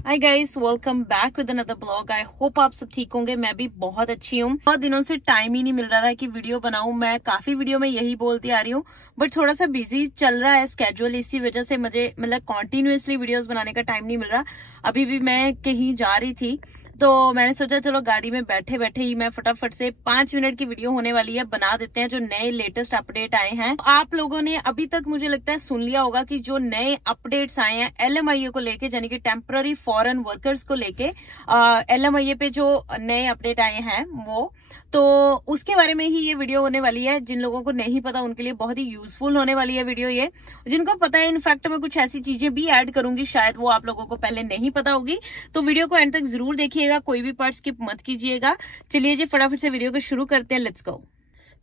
Hi guys, welcome back with another blog. I hope आप सब ठीक होंगे। मैं भी बहुत अच्छी हूँ। बहुत दिनों से टाइम ही नहीं मिल रहा था कि वीडियो बनाऊं। मैं काफी वीडियो में यही बोलती आ रही हूँ, बट थोड़ा सा बिजी चल रहा है स्केड्यूल। इसी वजह से मुझे मतलब कॉन्टिन्यूअसली वीडियोस बनाने का टाइम नहीं मिल रहा। अभी भी मैं कहीं जा रही थी तो मैंने सोचा चलो गाड़ी में बैठे बैठे ही मैं फटाफट से 5 मिनट की वीडियो होने वाली है बना देते हैं, जो नए लेटेस्ट अपडेट आए हैं। आप लोगों ने अभी तक मुझे लगता है सुन लिया होगा कि जो नए अपडेट्स आए हैं LMIA को लेके, यानी कि टेम्पररी फॉरेन वर्कर्स को लेके LMIA पे जो नए अपडेट आए हैं वो, तो उसके बारे में ही ये वीडियो होने वाली है। जिन लोगों को नहीं पता उनके लिए बहुत ही यूजफुल होने वाली है वीडियो ये। जिनको पता है, इनफैक्ट मैं कुछ ऐसी चीजें भी ऐड करूंगी, शायद वो आप लोगों को पहले नहीं पता होगी। तो वीडियो को एंड तक जरूर देखिएगा, कोई भी पार्ट स्किप मत कीजिएगा। चलिए जी फटाफट से वीडियो को शुरू करते हैं, लेट्स गो।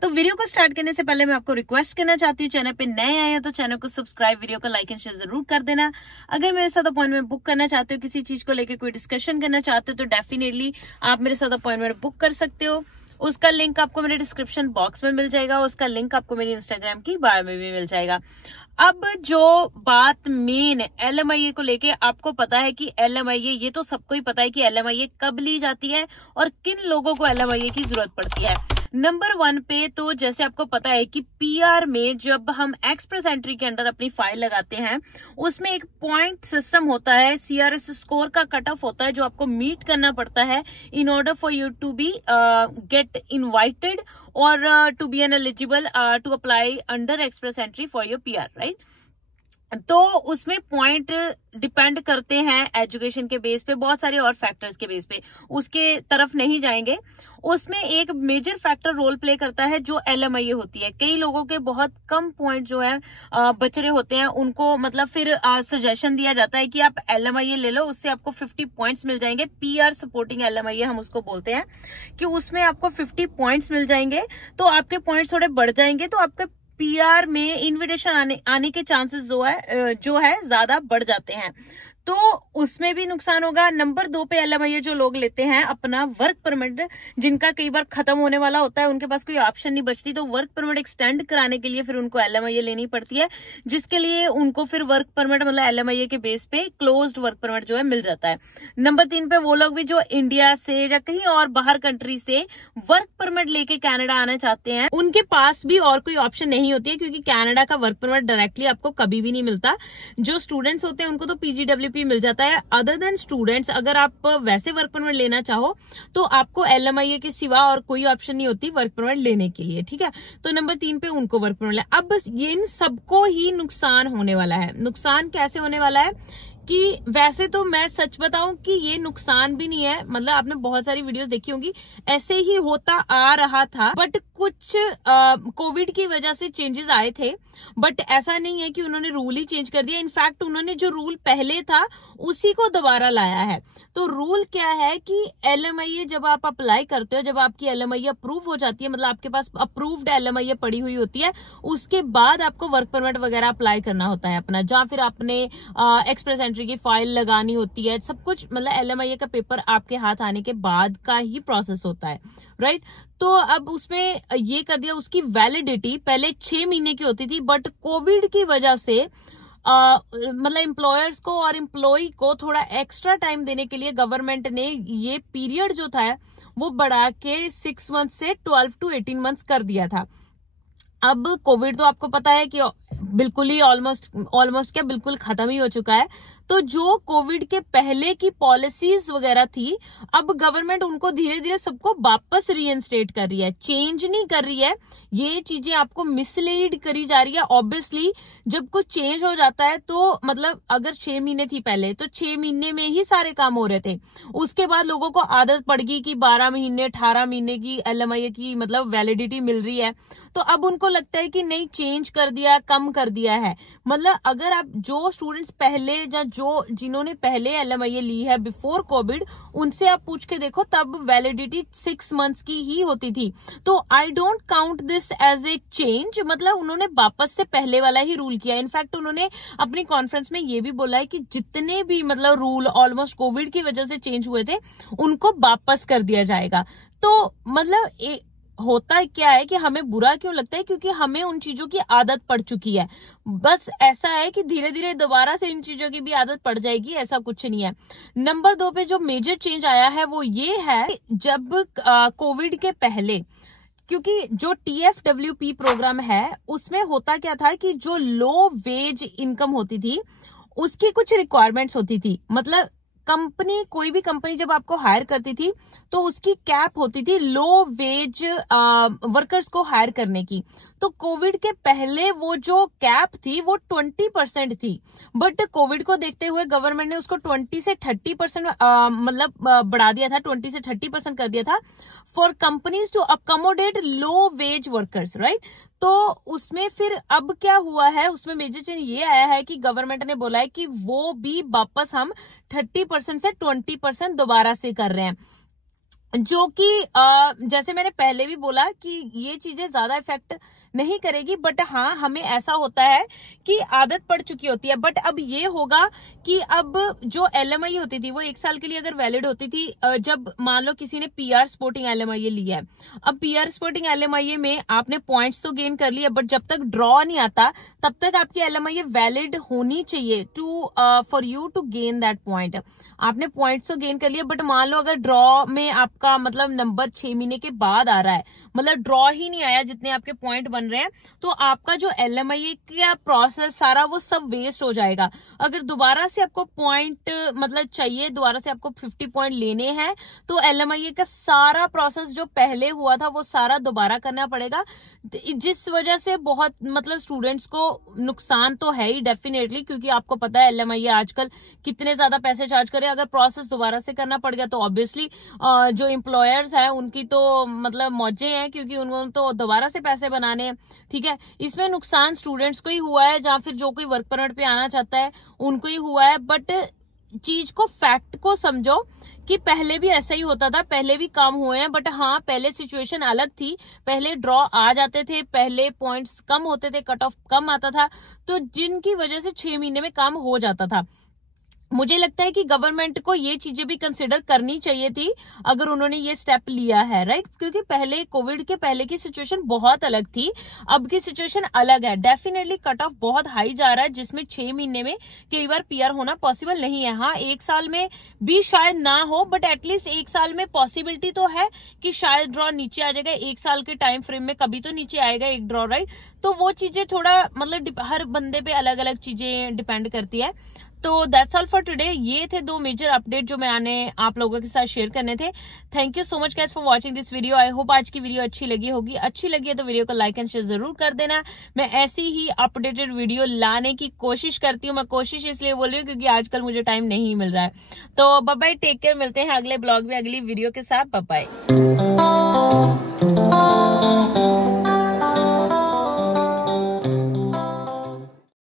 तो वीडियो को स्टार्ट करने से पहले मैं आपको रिक्वेस्ट करना चाहती हूँ, चैनल पे नए आए हैं तो चैनल को सब्सक्राइब, वीडियो को लाइक एंड शेयर जरूर कर देना। अगर मेरे साथ अपॉइंटमेंट बुक करना चाहते हो, किसी चीज को लेकर कोई डिस्कशन करना चाहते हो, तो डेफिनेटली आप मेरे साथ अपॉइंटमेंट बुक कर सकते हो। उसका लिंक आपको मेरे डिस्क्रिप्शन बॉक्स में मिल जाएगा, उसका लिंक आपको मेरी इंस्टाग्राम की बायो में भी मिल जाएगा। अब जो बात मेन LMIA को लेके, आपको पता है कि LMIA, ये तो सबको ही पता है कि LMIA कब ली जाती है और किन लोगों को LMIA की जरूरत पड़ती है। नंबर 1 पे तो जैसे आपको पता है कि PR में जब हम एक्सप्रेस एंट्री के अंडर अपनी फाइल लगाते हैं, उसमें एक पॉइंट सिस्टम होता है, CRS स्कोर का कट ऑफ होता है, जो आपको मीट करना पड़ता है in order for you to be get invited और to be an eligible to apply under express entry for your PR, right. तो उसमें पॉइंट डिपेंड करते हैं एजुकेशन के बेस पे, बहुत सारे और फैक्टर्स के बेस पे, उसके तरफ नहीं जाएंगे। उसमें एक मेजर फैक्टर रोल प्ले करता है जो LMIA होती है। कई लोगों के बहुत कम पॉइंट जो है बच रहे होते हैं, उनको मतलब फिर सजेशन दिया जाता है कि आप LMIA ले लो, उससे आपको 50 पॉइंट्स मिल जाएंगे। PR सपोर्टिंग LMIA हम उसको बोलते हैं, कि उसमें आपको 50 पॉइंट्स मिल जाएंगे। तो आपके पॉइंट्स थोड़े बढ़ जाएंगे, तो आपके PR में इनविटेशन आने के चांसेस जो है ज्यादा बढ़ जाते हैं, तो उसमें भी नुकसान होगा। नंबर 2 पे LMIA जो लोग लेते हैं अपना वर्क परमिट, जिनका कई बार खत्म होने वाला होता है, उनके पास कोई ऑप्शन नहीं बचती, तो वर्क परमिट एक्सटेंड कराने के लिए फिर उनको LMIA लेनी पड़ती है, जिसके लिए उनको फिर वर्क परमिट मतलब LMIA के बेस पे क्लोज्ड वर्क परमिट जो है मिल जाता है। नंबर 3 पे वो लोग भी जो इंडिया से या कहीं और बाहर कंट्री से वर्क परमिट लेके कनाडा आना चाहते हैं, उनके पास भी और कोई ऑप्शन नहीं होती है, क्योंकि कनाडा का वर्क परमिट डायरेक्टली आपको कभी भी नहीं मिलता। जो स्टूडेंट्स होते हैं उनको तो PGWP मिल जाता है। अदर देन स्टूडेंट्स, अगर आप वैसे वर्क परमिट लेना चाहो तो आपको LMIA के सिवा और कोई ऑप्शन नहीं होती वर्क परमिट लेने के लिए, ठीक है। तो नंबर 3 पे उनको वर्क परमिट ले। अब बस इन सबको ही नुकसान होने वाला है। नुकसान कैसे होने वाला है कि वैसे तो मैं सच बताऊं कि ये नुकसान भी नहीं है, मतलब आपने बहुत सारी वीडियोस देखी होंगी, ऐसे ही होता आ रहा था, बट कुछ कोविड की वजह से चेंजेस आए थे। बट ऐसा नहीं है कि उन्होंने रूल ही चेंज कर दिया। इनफैक्ट उन्होंने जो रूल पहले था उसी को दोबारा लाया है। तो रूल क्या है कि LMIA जब आप अप्लाई करते हो, जब आपकी LMIA अप्रूव हो जाती है, मतलब आपके पास अप्रूव्ड LMIA पड़ी हुई होती है, उसके बाद आपको वर्क परमिट वगैरह अप्लाई करना होता है अपना, जहां फिर आपने एक्सप्रेस एंट्री की फाइल लगानी होती है, सब कुछ मतलब LMIA का पेपर आपके हाथ आने के बाद का ही प्रोसेस होता है, राइट। तो अब उसमें ये कर दिया, उसकी वैलिडिटी पहले 6 महीने की होती थी, बट कोविड की वजह से मतलब एम्प्लॉयर्स को और एम्प्लॉय को थोड़ा एक्स्ट्रा टाइम देने के लिए गवर्नमेंट ने ये पीरियड जो था वो बढ़ा के 6 मंथ से 12 to 18 मंथ्स कर दिया था। अब कोविड तो आपको पता है कि बिल्कुल ही ऑलमोस्ट क्या बिल्कुल खत्म ही हो चुका है। तो जो कोविड के पहले की पॉलिसीज वगैरह थी, अब गवर्नमेंट उनको धीरे धीरे सबको वापस रीइंस्टेट कर रही है, चेंज नहीं कर रही है। ये चीजें आपको मिसलीड करी जा रही है। ऑब्वियसली जब कुछ चेंज हो जाता है तो मतलब अगर 6 महीने थी पहले, तो 6 महीने में ही सारे काम हो रहे थे। उसके बाद लोगों को आदत पड़ गई कि 12 महीने 18 महीने की LMIA की मतलब वैलिडिटी मिल रही है, तो अब उनको लगता है कि नहीं, चेंज कर दिया, कम कर दिया है। मतलब अगर आप जो स्टूडेंट्स पहले या जिन्होंने पहले LMIA ली है बिफोर कोविड, उनसे आप पूछ के देखो, तब वैलिडिटी 6 मंथ्स की ही होती थी। तो I don't count this as a change, मतलब उन्होंने वापस से पहले वाला ही रूल किया। इनफैक्ट उन्होंने अपनी कॉन्फ्रेंस में ये भी बोला है कि जितने भी मतलब रूल ऑलमोस्ट कोविड की वजह से चेंज हुए थे, उनको वापस कर दिया जाएगा। तो मतलब होता क्या है कि हमें बुरा क्यों लगता है, क्योंकि हमें उन चीजों की आदत पड़ चुकी है। बस ऐसा है कि धीरे धीरे दोबारा से इन चीजों की भी आदत पड़ जाएगी, ऐसा कुछ नहीं है। नंबर 2 पे जो मेजर चेंज आया है वो ये है, जब कोविड के पहले, क्योंकि जो TFWP प्रोग्राम है उसमें होता क्या था कि जो लो वेज इनकम होती थी उसकी कुछ रिक्वायरमेंट्स होती थी। मतलब कंपनी, कोई भी कंपनी जब आपको हायर करती थी तो उसकी कैप होती थी लो वेज वर्कर्स को हायर करने की। तो कोविड के पहले वो जो कैप थी वो 20% थी, बट कोविड को देखते हुए गवर्नमेंट ने उसको 20 से 30% मतलब बढ़ा दिया था, 20 से 30% कर दिया था for companies to accommodate low wage workers, right. तो उसमें फिर अब क्या हुआ है, उसमें मेजर चेंज ये आया है कि गवर्नमेंट ने बोला है कि वो भी वापस हम 30% से 20% दोबारा से कर रहे हैं, जो कि जैसे मैंने पहले भी बोला कि ये चीजें ज्यादा इफेक्ट नहीं करेगी, बट हाँ हमें ऐसा होता है कि आदत पड़ चुकी होती है। बट अब ये होगा कि अब जो LMI होती थी वो 1 साल के लिए अगर वैलिड होती थी, जब मान लो किसी ने PR स्पोर्टिंग LMI लिया है, अब PR स्पोर्टिंग LMI में आपने पॉइंट्स तो गेन कर लिए, बट जब तक ड्रॉ नहीं आता तब तक आपकी LMI वैलिड होनी चाहिए to for you to gain that point. आपने पॉइंट्स तो गेन कर लिए, बट मान लो अगर ड्रॉ में आपका मतलब नंबर 6 महीने के बाद आ रहा है, मतलब ड्रॉ ही नहीं आया जितने आपके पॉइंट बन रहे हैं, तो आपका जो LMI का प्रोसेस सारा वो सब वेस्ट हो जाएगा। अगर दोबारा से आपको पॉइंट मतलब चाहिए, दोबारा से आपको 50 पॉइंट लेने हैं, तो LMI का सारा प्रोसेस जो पहले हुआ था वो सारा दोबारा करना पड़ेगा, जिस वजह से बहुत मतलब स्टूडेंट्स को नुकसान तो है ही डेफिनेटली, क्योंकि आपको पता है LMI आजकल कितने ज्यादा पैसे चार्ज करे। अगर प्रोसेस दोबारा से करना पड़ गया तो ऑब्वियसली जो एम्प्लॉयर्स हैं उनकी तो मतलब मौजें हैं, क्योंकि उन्होंने तो दोबारा से पैसे बनाने हैं, ठीक है। इसमें नुकसान स्टूडेंट्स को ही हुआ है, या फिर जो कोई वर्क परमिट पे आना चाहता है उनको ही हुआ है। बट चीज को, फैक्ट को समझो कि पहले भी ऐसा ही होता था, पहले भी काम हुए हैं, बट हाँ पहले सिचुएशन अलग थी। पहले ड्रॉ आ जाते थे, पहले पॉइंट्स कम होते थे, कट ऑफ कम आता था, तो जिनकी वजह से 6 महीने में काम हो जाता था। मुझे लगता है कि गवर्नमेंट को ये चीजें भी कंसिडर करनी चाहिए थी अगर उन्होंने ये स्टेप लिया है, राइट। क्योंकि पहले कोविड के पहले की सिचुएशन बहुत अलग थी, अब की सिचुएशन अलग है। डेफिनेटली कट ऑफ बहुत हाई जा रहा है, जिसमें 6 महीने में कई बार PR होना पॉसिबल नहीं है। हाँ 1 साल में भी शायद ना हो, बट एटलीस्ट 1 साल में पॉसिबिलिटी तो है कि शायद ड्रॉ नीचे आ जाएगा। 1 साल के टाइम फ्रेम में कभी तो नीचे आएगा एक ड्रॉ, राइट। तो वो चीजें थोड़ा मतलब हर बंदे पे अलग अलग चीजें डिपेंड करती है। तो दैट्स ऑल फॉर टुडे। ये थे 2 मेजर अपडेट जो मैंने आप लोगों के साथ शेयर करने थे। Thank you so much guys for watching this video. I hope आज की वीडियो अच्छी लगी होगी। अच्छी लगी है तो वीडियो को लाइक एंड शेयर जरूर कर देना। मैं ऐसी ही अपडेटेड वीडियो लाने की कोशिश करती हूँ। मैं कोशिश इसलिए बोल रही हूँ क्योंकि आजकल मुझे टाइम नहीं मिल रहा है। तो बाय बाय, टेक केयर, मिलते हैं अगले ब्लॉग में अगली वीडियो के साथ। Bye bye.